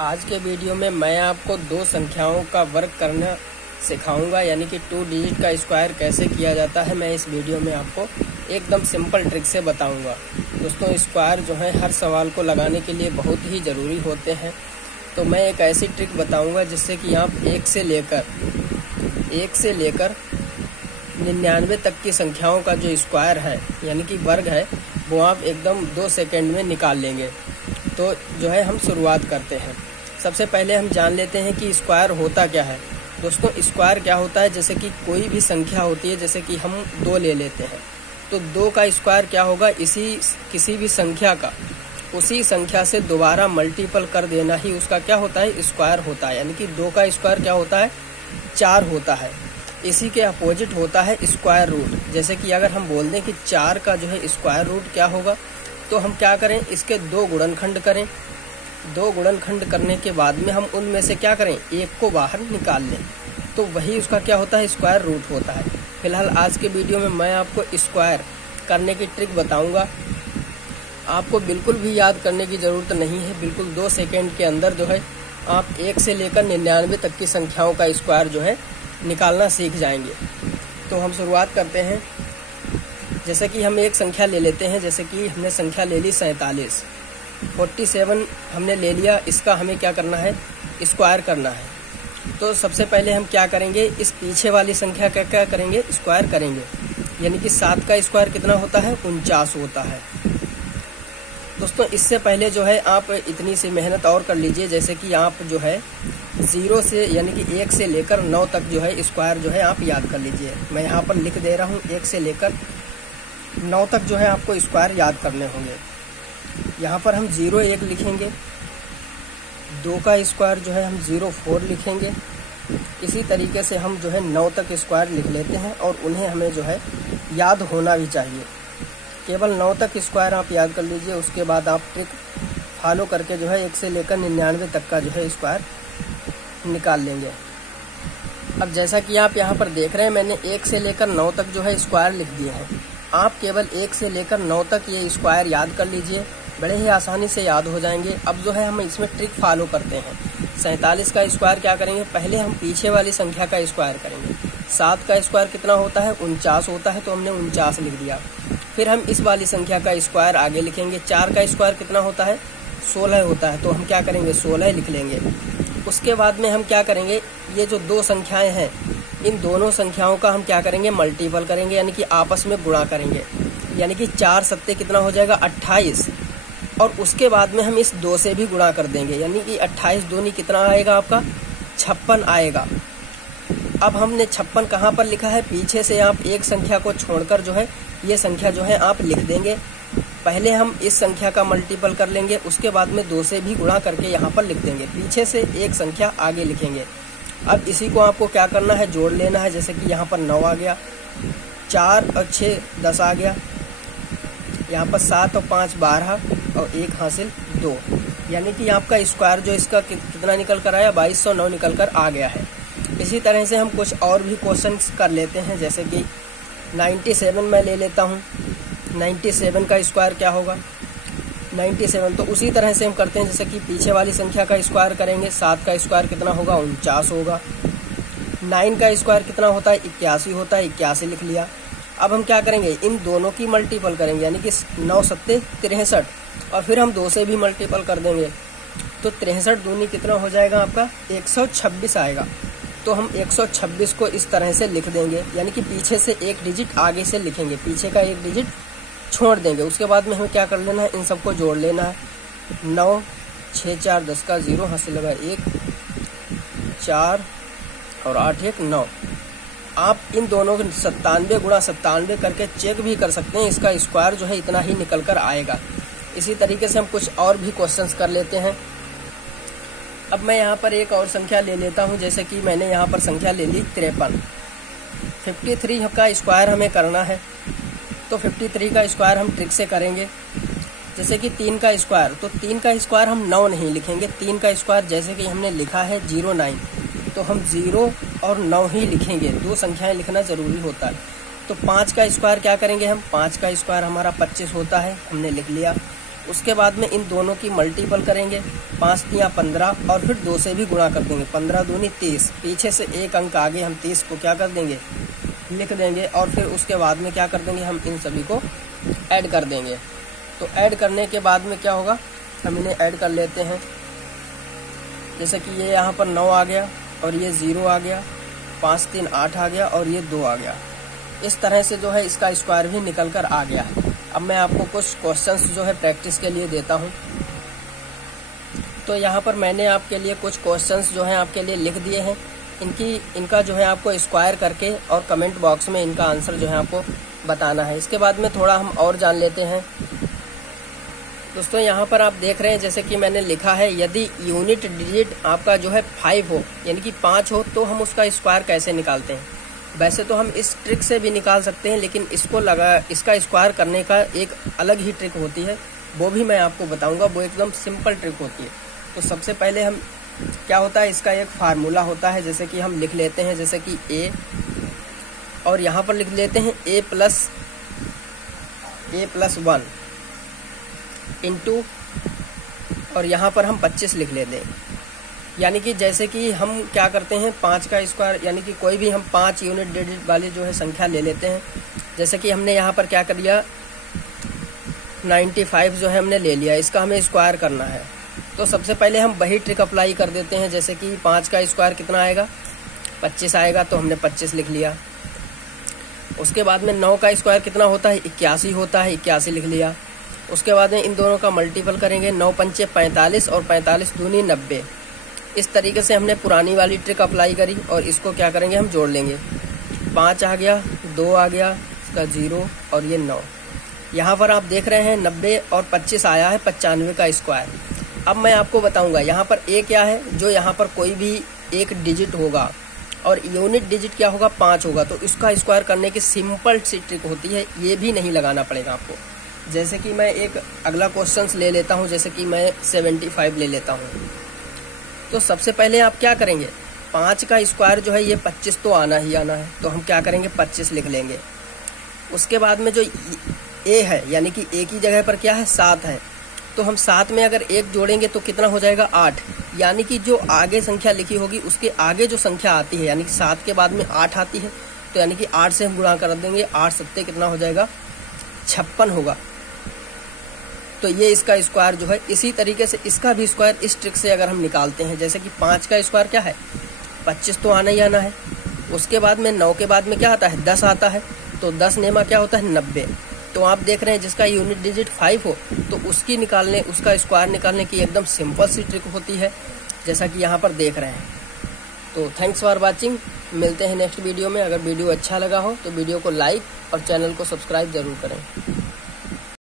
आज के वीडियो में मैं आपको दो संख्याओं का वर्ग करना सिखाऊंगा, यानी कि 2 डिजिट का स्क्वायर कैसे किया जाता है। मैं इस वीडियो में आपको एकदम सिंपल ट्रिक से बताऊंगा। दोस्तों, स्क्वायर जो है हर सवाल को लगाने के लिए बहुत ही ज़रूरी होते हैं। तो मैं एक ऐसी ट्रिक बताऊंगा जिससे कि आप 1 से लेकर 99 तक की संख्याओं का जो स्क्वायर है यानी कि वर्ग है वो आप एकदम 2 सेकंड में निकाल लेंगे। तो जो है हम शुरुआत करते हैं। सबसे पहले हम जान लेते हैं कि स्क्वायर होता क्या है। दोस्तों, स्क्वायर क्या होता है, जैसे कि कोई भी संख्या होती है, जैसे कि हम 2 ले लेते हैं तो 2 का स्क्वायर क्या होगा, किसी भी संख्या का उसी संख्या से दोबारा मल्टीपल कर देना ही उसका क्या होता है, स्क्वायर होता है। यानी कि 2 का स्क्वायर क्या होता है, 4 होता है। इसी के अपोजिट होता है स्क्वायर रूट। जैसे कि अगर हम बोल दें कि 4 का जो है स्क्वायर रूट क्या होगा, तो हम क्या करें, इसके 2 गुणनखंड करें। 2 गुणनखंड करने के बाद में हम उनमें से क्या करें, 1 को बाहर निकाल लें, तो वही उसका क्या होता है, स्क्वायर रूट होता है। फिलहाल आज के वीडियो में मैं आपको स्क्वायर करने की ट्रिक बताऊंगा। आपको बिल्कुल भी याद करने की ज़रूरत नहीं है। बिल्कुल 2 सेकेंड के अंदर जो है आप 1 से लेकर 99 तक की संख्याओं का स्क्वायर जो है निकालना सीख जाएंगे। तो हम शुरुआत करते हैं। जैसे कि हम एक संख्या ले लेते हैं, जैसे कि हमने संख्या ले ली 47। 47 हमने ले लिया, इसका हमें क्या करना है, स्क्वायर करना है। तो सबसे पहले हम क्या करेंगे, इस पीछे वाली संख्या का क्या करेंगे, स्क्वायर करेंगे। यानी कि 7 का स्क्वायर कितना होता है, 49 होता है। दोस्तों, इससे पहले जो है आप इतनी सी मेहनत और कर लीजिए, जैसे कि आप जो है 0 से यानी कि 1 से लेकर 9 तक जो है स्क्वायर जो है आप याद कर लीजिए। मैं यहाँ पर लिख दे रहा हूँ, 1 से लेकर 9 तक जो है आपको स्क्वायर याद करने होंगे। यहाँ पर हम 0-1 लिखेंगे, 2 का स्क्वायर जो है हम 0-4 लिखेंगे। इसी तरीके से हम जो है 9 तक स्क्वायर लिख लेते हैं और उन्हें हमें जो है याद होना भी चाहिए। केवल 9 तक स्क्वायर आप याद कर लीजिए, उसके बाद आप ट्रिक फॉलो करके जो है 1 से लेकर 99 तक का जो है स्क्वायर निकाल लेंगे। अब जैसा कि आप यहाँ पर देख रहे हैं, मैंने 1 से लेकर 9 तक जो है स्क्वायर लिख दिए हैं। आप केवल 1 से लेकर 9 तक ये स्क्वायर याद कर लीजिए, बड़े ही आसानी से याद हो जाएंगे। अब जो है हम इसमें ट्रिक फॉलो करते हैं। 47 का स्क्वायर क्या करेंगे, पहले हम पीछे वाली संख्या का स्क्वायर करेंगे। 7 का स्क्वायर कितना होता है, 49 होता है, तो हमने 49 लिख दिया। फिर हम इस वाली संख्या का स्क्वायर आगे लिखेंगे। 4 का स्क्वायर कितना होता है, 16 होता है, तो हम क्या करेंगे, 16 लिख लेंगे। उसके बाद में हम क्या करेंगे, ये जो 2 संख्याएं हैं, इन दोनों संख्याओं का हम क्या करेंगे, मल्टीपल करेंगे, यानी कि आपस में गुणा करेंगे। यानी कि 4 सत्ते कितना हो जाएगा, 28। और उसके बाद में हम इस 2 से भी गुणा कर देंगे, यानी कि 28 दूनी कितना आएगा आपका, 56 आएगा। अब हमने 56 कहाँ पर लिखा है, पीछे से आप एक संख्या को छोड़कर जो है ये संख्या जो है आप लिख देंगे। पहले हम इस संख्या का मल्टीपल कर लेंगे, उसके बाद में 2 से भी गुणा करके यहाँ पर लिख देंगे, पीछे से एक संख्या आगे लिखेंगे। अब इसी को आपको क्या करना है, जोड़ लेना है। जैसे कि यहाँ पर 9 आ गया, 4 और 6 10 आ गया, यहाँ पर 7 और 5 12 और 1 हासिल 2। यानी कि आपका स्क्वायर जो इसका कितना निकल कर आया, 2209 निकल कर आ गया है। इसी तरह से हम कुछ और भी क्वेश्चंस कर लेते हैं। जैसे कि 97 मैं ले लेता हूँ। 97 का स्क्वायर क्या होगा, 97, तो उसी तरह से हम करते हैं। जैसे कि पीछे वाली संख्या का स्क्वायर करेंगे। 7 का स्क्वायर कितना होगा, 49 होगा। 9 का स्क्वायर कितना होता है, 81 होता है, 81 लिख लिया। अब हम क्या करेंगे, इन दोनों की मल्टीपल करेंगे, यानी कि 9 सत्ते 63, और फिर हम 2 से भी मल्टीपल कर देंगे, तो 63 दूनी कितना हो जाएगा आपका, 126 आएगा। तो हम 126 को इस तरह से लिख देंगे, यानी कि पीछे से एक डिजिट आगे से लिखेंगे, पीछे का एक डिजिट छोड़ देंगे। उसके बाद में हमें क्या कर लेना है, इन सबको जोड़ लेना है। 9 6 4 10 का 0 हासिल लगा 1, 4 और 8 1 9। आप इन दोनों को 97 गुणा 97 करके चेक भी कर सकते हैं, इसका स्क्वायर जो है इतना ही निकल कर आएगा। इसी तरीके से हम कुछ और भी क्वेश्चंस कर लेते हैं। अब मैं यहाँ पर एक और संख्या ले लेता हूँ। जैसे कि मैंने यहाँ पर संख्या ले ली 53। 53 का स्क्वायर हमें करना है, तो 53 का स्क्वायर हम ट्रिक से करेंगे। जैसे कि 3 का स्क्वायर, तो 3 का स्क्वायर हम 9 नहीं लिखेंगे। 3 का स्क्वायर जैसे कि हमने लिखा है 09, तो हम 0 और 9 ही लिखेंगे। 2 संख्याएं लिखना जरूरी होता है। तो 5 का स्क्वायर क्या करेंगे हम, 5 का स्क्वायर हमारा 25 होता है, हमने लिख लिया। उसके बाद में इन दोनों की मल्टीपल करेंगे, 5 तियां 15 और फिर 2 से भी गुणा कर देंगे, 15 दूनी 30। पीछे से एक अंक आगे हम 30 को क्या कर देंगे, लिख देंगे और फिर उसके बाद में क्या कर देंगे, हम इन सभी को ऐड कर देंगे। तो ऐड करने के बाद में क्या होगा, हम इन्हें ऐड कर लेते हैं। जैसे कि ये यहाँ पर 9 आ गया और ये 0 आ गया, 5 3 8 आ गया और ये 2 आ गया। इस तरह से जो है इसका स्क्वायर भी निकल कर आ गया। अब मैं आपको कुछ क्वेश्चंस जो है प्रैक्टिस के लिए देता हूँ। तो यहाँ पर मैंने आपके लिए कुछ क्वेश्चंस जो है आपके लिए लिख दिए हैं। इनका जो है आपको स्क्वायर करके और कमेंट बॉक्स में इनका आंसर जो है आपको बताना है। इसके बाद में थोड़ा हम और जान लेते हैं। दोस्तों यहाँ पर आप देख रहे हैं जैसे कि मैंने लिखा है, यदि यूनिट डिजिट आपका जो है 5 हो यानी कि 5 हो तो हम उसका स्क्वायर कैसे निकालते हैं। वैसे तो हम इस ट्रिक से भी निकाल सकते हैं, लेकिन इसका स्क्वायर करने का एक अलग ही ट्रिक होती है, वो भी मैं आपको बताऊंगा। वो एकदम सिंपल ट्रिक होती है। तो सबसे पहले हम क्या होता है, इसका एक फार्मूला होता है। जैसे कि हम लिख लेते हैं जैसे कि a और यहाँ पर लिख लेते हैं a प्लस 1 इंटू और यहाँ पर हम 25 लिख लेते हैं। यानी कि जैसे कि हम क्या करते हैं, 5 का स्क्वायर यानी कि कोई भी हम 5 यूनिट डिजिट वाली जो है संख्या ले लेते हैं। जैसे कि हमने यहाँ पर क्या कर लिया, 95 जो है हमने ले लिया, इसका हमें स्क्वायर करना है। तो सबसे पहले हम वही ट्रिक अप्लाई कर देते हैं। जैसे कि 5 का स्क्वायर कितना आएगा, 25 आएगा, तो हमने 25 लिख लिया। उसके बाद में 9 का स्क्वायर कितना होता है, 81 होता है, 81 लिख लिया। उसके बाद में इन दोनों का मल्टीपल करेंगे, 9 पंचे 45 और 45 दूनी 90। इस तरीके से हमने पुरानी वाली ट्रिक अप्लाई करी और इसको क्या करेंगे, हम जोड़ लेंगे। 5 आ गया, 2 आ गया, इसका 0 और ये 9। यहाँ पर आप देख रहे हैं 90 और 25 आया है 95 का स्क्वायर। अब मैं आपको बताऊंगा यहाँ पर a क्या है, जो यहाँ पर कोई भी एक डिजिट होगा और यूनिट डिजिट क्या होगा, 5 होगा। तो इसका स्क्वायर करने की सिंपल सी ट्रिक होती है, ये भी नहीं लगाना पड़ेगा आपको। जैसे कि मैं एक अगला क्वेश्चन ले लेता हूँ, जैसे कि मैं 75 ले लेता हूँ। तो सबसे पहले आप क्या करेंगे, 5 का स्क्वायर जो है ये 25 तो आना ही आना है, तो हम क्या करेंगे 25 लिख लेंगे। उसके बाद में जो a है यानी कि a की जगह पर क्या है 7 है, तो हम 7 में अगर 1 जोड़ेंगे तो कितना हो जाएगा 8। यानी कि जो आगे संख्या लिखी होगी उसके आगे जो संख्या आती है यानी कि 7 के बाद में 8 आती है, तो यानी कि 8 से हम गुणा कर देंगे, 8 सत्ते कितना हो जाएगा 56 होगा। तो ये इसका स्क्वायर जो है, इसी तरीके से इसका भी स्क्वायर इस ट्रिक से अगर हम निकालते हैं। जैसे कि 5 का स्क्वायर क्या है 25 तो आना ही आना है। उसके बाद में 9 के बाद में क्या आता है 10 आता है, तो 10 नेमा क्या होता है 90। तो आप देख रहे हैं जिसका यूनिट डिजिट 5 हो तो उसका स्क्वायर निकालने की एकदम सिंपल सी ट्रिक होती है, जैसा कि यहाँ पर देख रहे हैं। तो थैंक्स फॉर वॉचिंग, मिलते हैं नेक्स्ट वीडियो में। अगर वीडियो अच्छा लगा हो तो वीडियो को लाइक और चैनल को सब्सक्राइब जरूर करें।